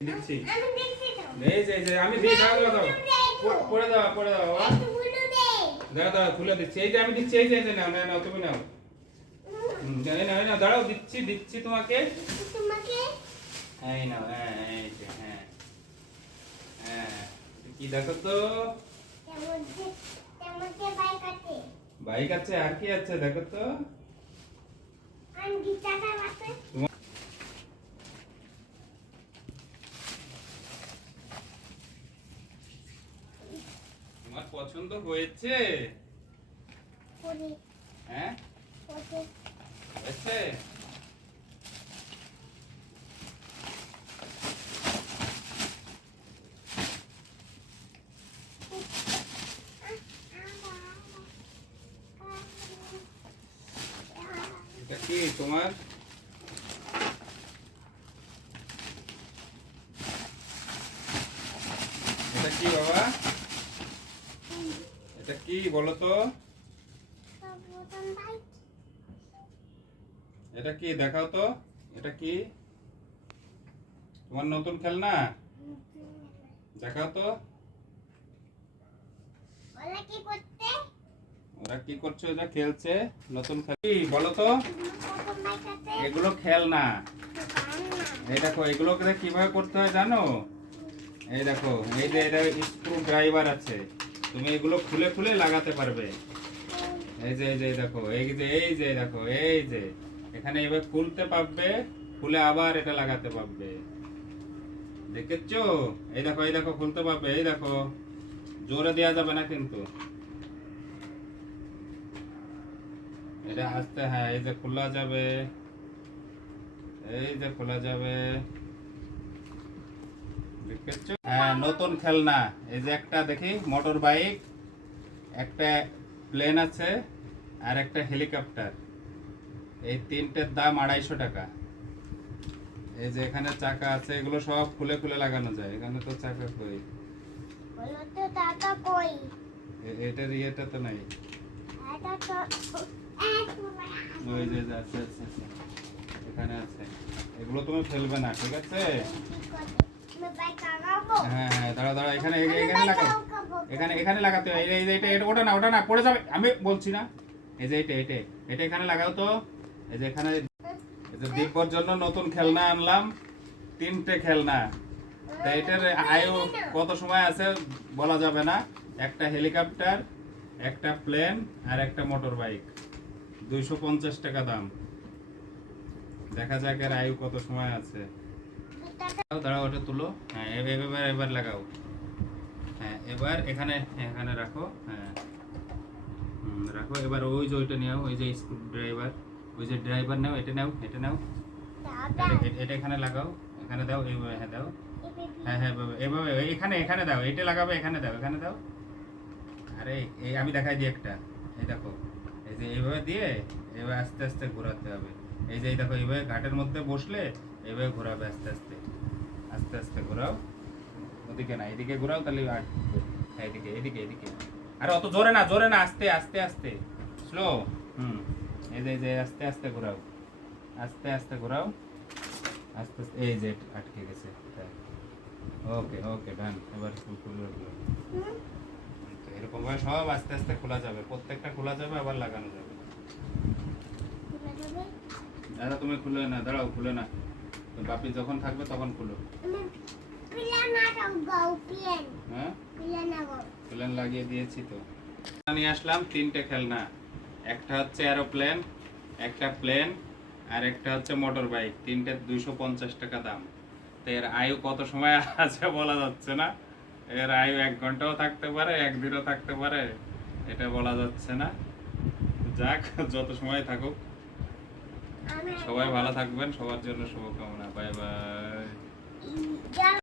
দিচ্ছি আমি এই যে যে আমি দিই দাও দাও। দাও পড়ে দাও পড়ে দাও বাবা। এতগুলো নেই দাও দাও খুলে দিচ্ছি। এই যে আমি দিচ্ছি এই যে এই যে নাও নাও নাও তুমি নাও। এই নাও এই নাও দাঁড়াও দিচ্ছি দিচ্ছি তোমাকে। তোমাকে? এই নাও হ্যাঁ এই যে হ্যাঁ। হ্যাঁ কি দেখো তো? বাইক আছে। বাইক আছে আর কি আছে দেখো তো। আর গিটারটা আছে। তোমার- পছন্দ হয়েছে। হ্যাঁ? হয়েছে? এটা কি তোমার? এটা কি বাবা? এটা কি বলো তো এটা কি দেখাও তো এটা কি? তোমার নতুন খেলনা? দেখাও তো। ওলা কি করতে ওরা কি করছে? ওরা খেলছে নতুন খেলি বলো তো? এগুলো খেলনা। না এই দেখো এগুলো কীভাবে করতে হয় জানো? এই দেখো এই যে এটা স্ক্রু ড্রাইভার আছে। তুমি এগুলো খুলে খুলে লাগাতে পারবে। এই যে এই যে দেখো, এই যে এই যে, দেখো, এই যে। এখানে এবার খুলতে পারবে, খুলে আবার এটা লাগাতে পারবে। দেখেছ? এই দেখো এই দেখো, খুলতে পারবে, এই দেখো। জোরে দেওয়া যাবে না কিন্তু। এটা আস্তে হ্যাঁ এই যে খোলা যাবে। এই যে খোলা যাবে। হ্যাঁ নতুন খেলনা। এই যে একটা দেখি মোটর বাইক একটা প্লেন আছে আর একটা হেলিকপ্টার এই তিনটের দাম আড়াইশো টাকা। এই যে এখানে চাকা আছে এগুলো সব খুলে খুলে লাগানো যায়। এখানে তো চাকা কই? এটার ইয়েটা তো নাই। ওই যে আছে আছে আছে। এখানে আছে। এগুলো তুমি ফেলবে না ঠিক আছে। হ্যাঁ হ্যাঁ দাঁড়া দাঁড়া এখানে আমি এখানে লাগাও। এখানে এখানে লাগাতে হয়। এই এটা এটা ওটা না ওটা না পড়ে যাবে। আমি বলছি না। এই যে এটা এটা এটা এখানে লাগাও তো। এই যে এখানে এই যে দীপর জন্য নতুন খেলনা আনলাম। তিনটে খেলনা। তা এটার আয়ু কত সময় আছে বলা যাবে না। একটা হেলিকপ্টার একটা প্লেন আর একটা মোটর বাইক। দুইশো পঞ্চাশ টাকা দাম। দেখা যাক এর আয়ু কত সময় আছে। দাঁড়াও দাঁড়াও ওটা তুলো। হ্যাঁ এবার এবার লাগাও। হ্যাঁ এবার এখানে এখানে রাখো। হ্যাঁ। রাখো। এবার ওই যে ওইটা নিও ওই যে স্ক্রু ড্রাইভার ওই যে ড্রাইভার নাও এটা নাও এটা নাও। এটা- এখানে লাগাও। এখানে দাও এইভাবে হ্যাঁ দাও। হ্যাঁ হ্যাঁ এভাবে এভাবে এখানে এখানে দাও। এটা লাগাবে এখানে দাও এখানে দাও। আরে এই আমি দেখাই দিই একটা। এই দেখো। এই যে এইভাবে দিয়ে এবার আস্তে আস্তে ঘোরাতে হবে। এই যে এই দেখো এইভাবে ঘাটের মধ্যে বসলে এইভাবে ঘোরাবে আস্তে আস্তে। আস্তে আস্তে ঘোরাও। ওদিকে না এদিকে ঘোরাও তাহলে আটবে এদিকে এদিকে এদিকে। আরে অত জোরে না জোরে না আস্তে আস্তে আস্তে। স্লো হুম এই যে এই যে আস্তে আস্তে ঘোরাও। আস্তে আস্তে ঘোরাও। আস্তে আস্তে এই যে আটকে গেছে ওকে ওকে ডান এবার খুলে তো এরকম ভাবে সব আস্তে আস্তে খোলা যাবে। প্রত্যেকটা খোলা যাবে আবার লাগানো যাবে। দাদা তুমি খুলে না দাঁড়াও খুলে না। বাপি যখন থাকবে তখন খুলো। হ্যাঁ? প্লেন লাগিয়ে দিয়েছি তো। আসলাম, তিনটে খেলনা। একটা হচ্ছে একটা প্লেন আর একটা হচ্ছে মোটর বাইক তিনটে দুইশো পঞ্চাশ টাকা দাম। তো এর আয়ু কত সময় আছে বলা যাচ্ছে না। এর আয়ু এক ঘন্টাও থাকতে পারে একদিনও থাকতে পারে, এটা বলা যাচ্ছে না। যাক, যত সময় থাকুক। সবাই ভালো থাকবেন সবার জন্য শুভকামনা বাই বাই।